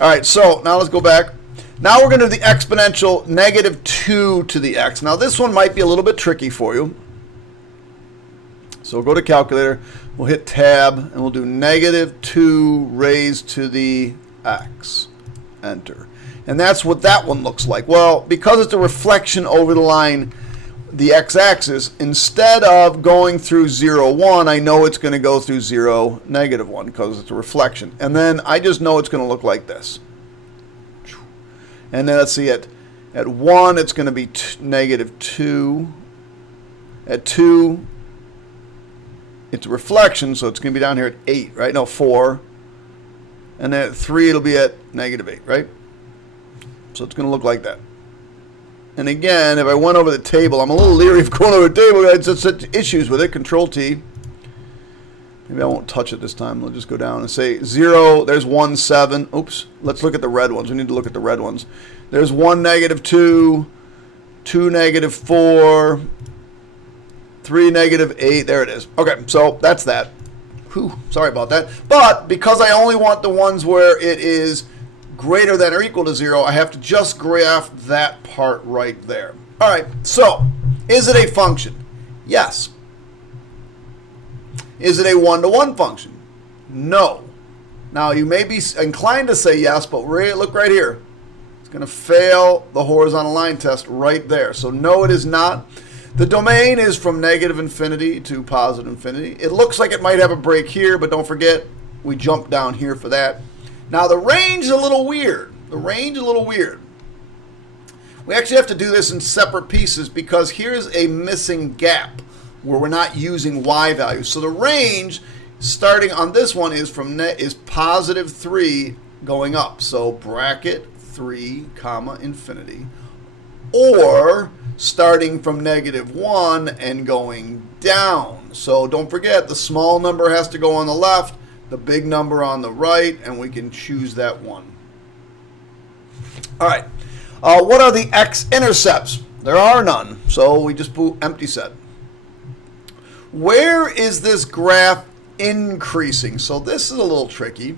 All right. So now let's go back. Now we're going to do the exponential -2 to the x. Now this one might be a little bit tricky for you. So we'll go to calculator. We'll hit tab and we'll do -2 raised to the x. Enter. And that's what that one looks like. Well, because it's a reflection over the line, the x-axis, instead of going through 0, 1, I know it's going to go through 0, -1 because it's a reflection. And then I just know it's going to look like this. And then let's see, at 1, it's going to be -2. At 2, it's a reflection, so it's going to be down here at 8, right? No, 4. And then at 3, it'll be at -8, right? So it's going to look like that. And again, if I went over the table, I'm a little leery of going over the table. I had such issues with it. Control T. Maybe I won't touch it this time. We'll just go down and say 0. There's 1, 7. Oops. Let's look at the red ones. We need to look at the red ones. There's 1, -2. 2, -4. 3, -8. There it is. Okay, so that's that. Whew, sorry about that. But because I only want the ones where it is greater than or equal to 0, I have to just graph that part right there. All right, so is it a function? Yes. Is it a one-to-one function? No. Now, you may be inclined to say yes, but look right here. It's going to fail the horizontal line test right there. So no, it is not. The domain is from -infinity to positive infinity. It looks like it might have a break here, but don't forget, we jump down here for that. Now, the range is a little weird. The range is a little weird. We actually have to do this in separate pieces because here's a missing gap where we're not using y values. So the range starting on this one is from is +3 going up. So bracket 3, comma, infinity. Or starting from -1 and going down. So don't forget, the small number has to go on the left, the big number on the right, and we can choose that one. All right. What are the x-intercepts? There are none, so we just put empty set. Where is this graph increasing? So this is a little tricky.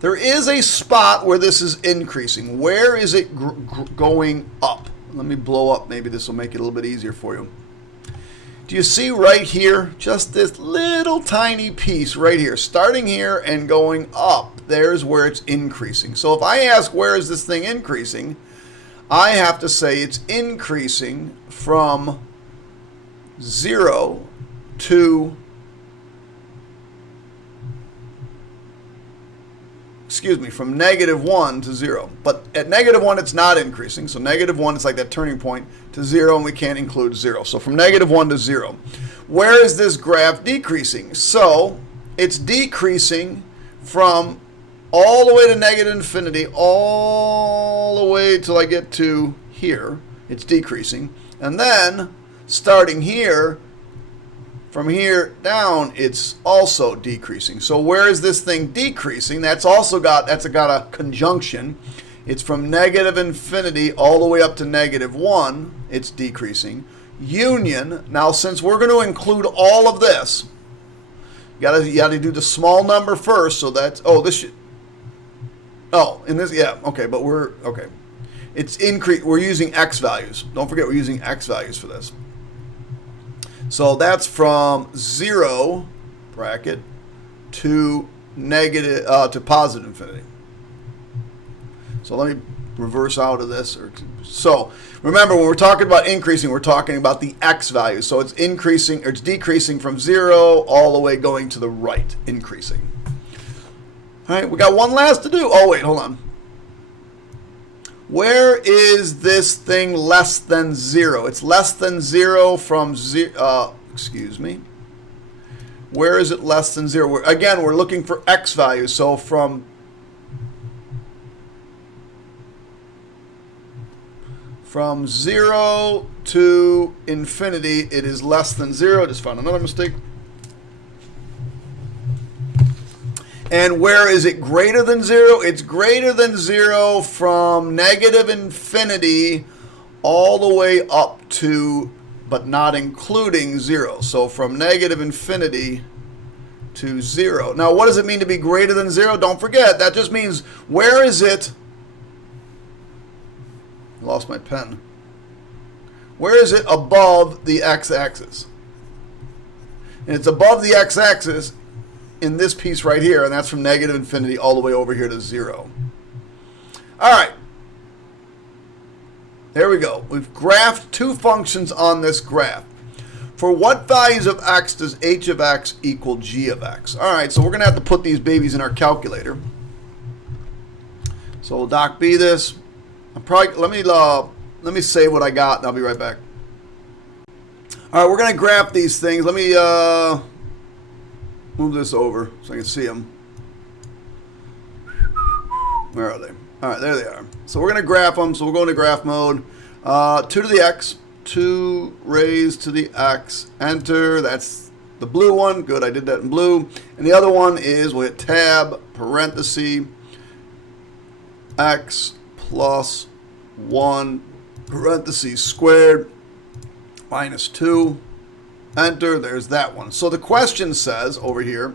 There is a spot where this is increasing. Where is it going up? Let me blow up. Maybe this will make it a little bit easier for you. Do you see right here, just this little tiny piece right here, starting here and going up? There's where it's increasing. So if I ask where is this thing increasing, I have to say it's increasing from 0 to, from -1 to 0. But at -1, it's not increasing. So -1 is like that turning point to 0, and we can't include 0. So from -1 to 0. Where is this graph decreasing? So it's decreasing from all the way to -infinity, all the way till I get to here. It's decreasing. And then starting here, from here down, it's also decreasing. So where is this thing decreasing? That's got a conjunction. It's from -infinity all the way up to -1. It's decreasing. Union. Now, since we're going to include all of this, you got to do the small number first. So that's okay. But it's increase. We're using x values. Don't forget, we're using x values for this. So that's from 0 bracket to positive infinity. So let me reverse out of this. So remember, when we're talking about increasing, we're talking about the x value. So it's increasing, or it's decreasing from 0 all the way going to the right, increasing. All right, we got one last to do. Oh, wait, hold on. Where is this thing less than 0? It's less than 0 from 0. Where is it less than 0? Again, we're looking for x values. So from From 0 to infinity, it is less than 0. Just found another mistake. And where is it greater than 0? It's greater than 0 from negative infinity all the way up to but not including 0. So from negative infinity to 0. Now, what does it mean to be greater than 0? Don't forget, that just means where is it? I lost my pen. Where is it above the x-axis? And it's above the x-axis in this piece right here, and that's from negative infinity all the way over here to 0. All right. There we go. We've graphed two functions on this graph. For what values of x does h of x equal g of x? All right, so we're going to have to put these babies in our calculator. So we'll doc B this. I'm probably let me say what I got, and I'll be right back. All right, we're going to graph these things. Let me move this over so I can see them. Where are they? All right, there they are. So we're going to graph them. So we'll go into graph mode. 2 to the x, 2 raised to the x, enter. That's the blue one. Good, I did that in blue. And the other one is, we'll hit tab, parenthesis, x plus 1, parentheses squared, minus 2, enter. There's that one. So the question says over here,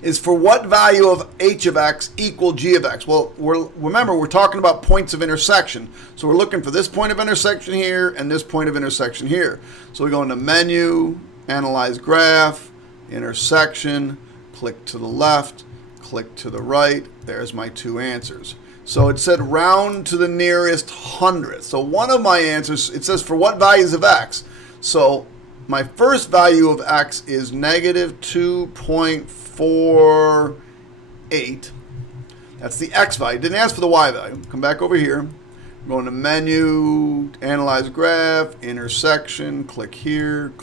is for what value of h of x equal g of x? Well, remember, we're talking about points of intersection. So we're looking for this point of intersection here and this point of intersection here. So we go into menu, analyze graph, intersection, click to the left, click to the right. There's my two answers. So it said round to the nearest hundredth. So one of my answers, it says for what values of x? So my first value of x is negative 2.48. That's the x value. Didn't ask for the y value. Come back over here. Go into menu, analyze graph, intersection, click here,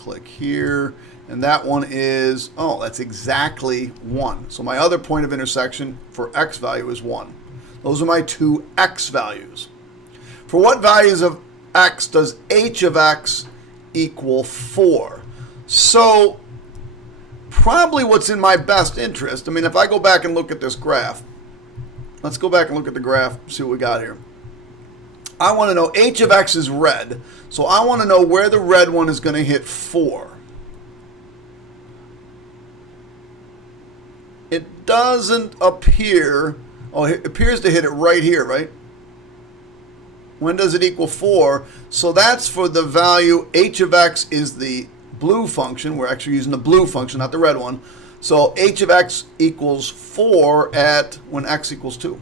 and that one is, oh, that's exactly 1. So my other point of intersection for x value is 1. Those are my two x values. For what values of x does h of x equal 4? So probably what's in my best interest, I mean, if I go back and look at this graph, let's go back and look at the graph, see what we got here. I want to know h of x is red, so I want to know where the red one is going to hit 4. It doesn't appear, oh, it appears to hit it right here, right? When does it equal 4? So that's for the value h of x is the blue function. We're actually using the blue function, not the red one. So h of x equals 4 at when x equals 2.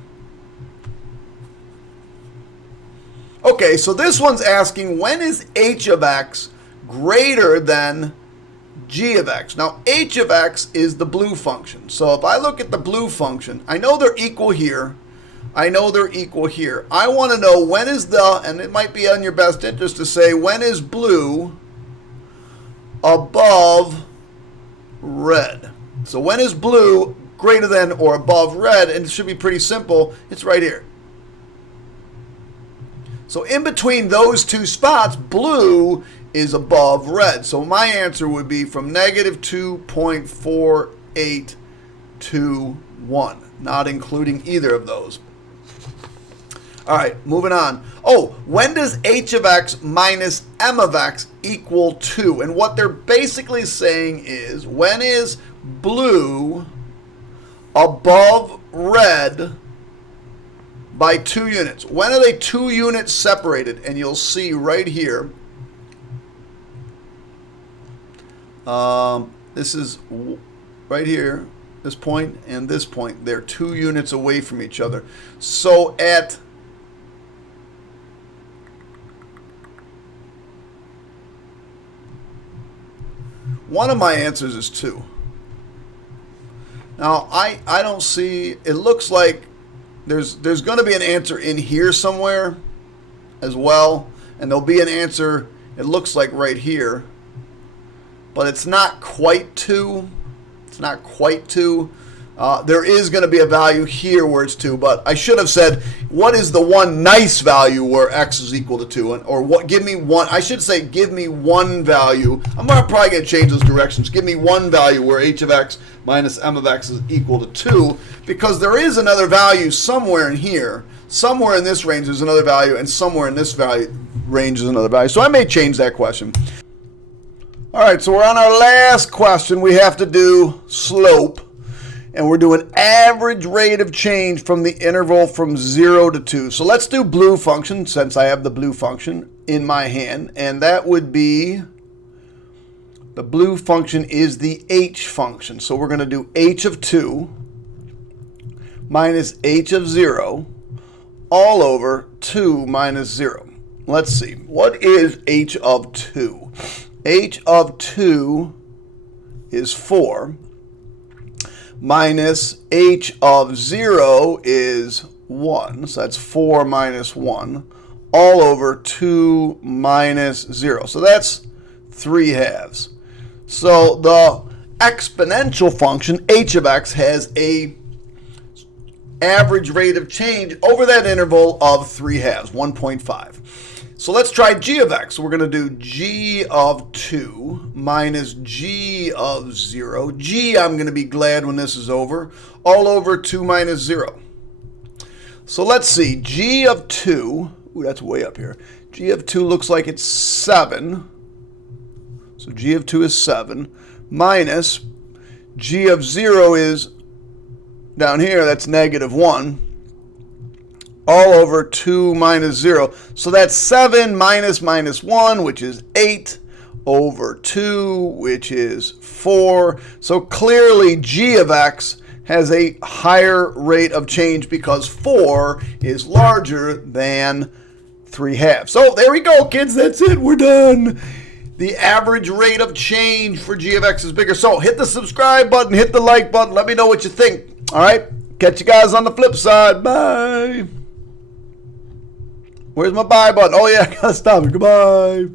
Okay, so this one's asking when is h of x greater than g of x? Now, h of x is the blue function. So if I look at the blue function, I know they're equal here. I know they're equal here. I want to know when is the, and it might be in your best interest to say, when is blue above red? So when is blue greater than or above red? And it should be pretty simple. It's right here. So in between those two spots, blue is above red. So my answer would be from negative 2.48 to 1, not including either of those. All right, moving on. Oh, when does h of x minus m of x equal 2? And what they're basically saying is, when is blue above red by 2 units? When are they 2 units separated? And you'll see right here, this is right here, this point and this point. They're 2 units away from each other. So at one of my answers is 2. Now, I don't see, it looks like there's going to be an answer in here somewhere as well. And there'll be an answer, it looks like right here. But it's not quite 2. It's not quite 2. There is going to be a value here where it's 2, but I should have said, what is the one nice value where x is equal to 2? Or what? Give me one. I should say, give me one value. I'm probably going to change those directions. Give me one value where h of x minus m of x is equal to 2, because there is another value somewhere in here. Somewhere in this range there's another value, and somewhere in this value ranges and other values. So I may change that question. All right, so we're on our last question. We have to do slope, and we're doing average rate of change from the interval from 0 to 2. So let's do blue function, since I have the blue function in my hand, and that would be, the blue function is the h function. So we're going to do h of 2 minus h of 0 all over 2 minus 0. Let's see. What is h of 2? H of 2 is 4 minus h of 0 is 1. So that's 4 minus 1 all over 2 minus 0. So that's 3/2. So the exponential function h of x has a average rate of change over that interval of 3/2, 1.5. So let's try g of x. We're going to do g of 2 minus g of 0. G, I'm going to be glad when this is over, all over 2 minus 0. So let's see. G of 2, ooh, that's way up here. G of 2 looks like it's 7. So g of 2 is 7 minus g of 0 is down here, that's negative 1, all over 2 minus 0. So that's 7 minus 1, which is 8, over 2, which is 4. So clearly g of x has a higher rate of change because 4 is larger than 3/2. So there we go, kids. That's it. We're done. The average rate of change for g of x is bigger. So hit the subscribe button, hit the like button. Let me know what you think. All right, catch you guys on the flip side. Bye. Where's my bye button? Oh yeah, I gotta stop it. Goodbye.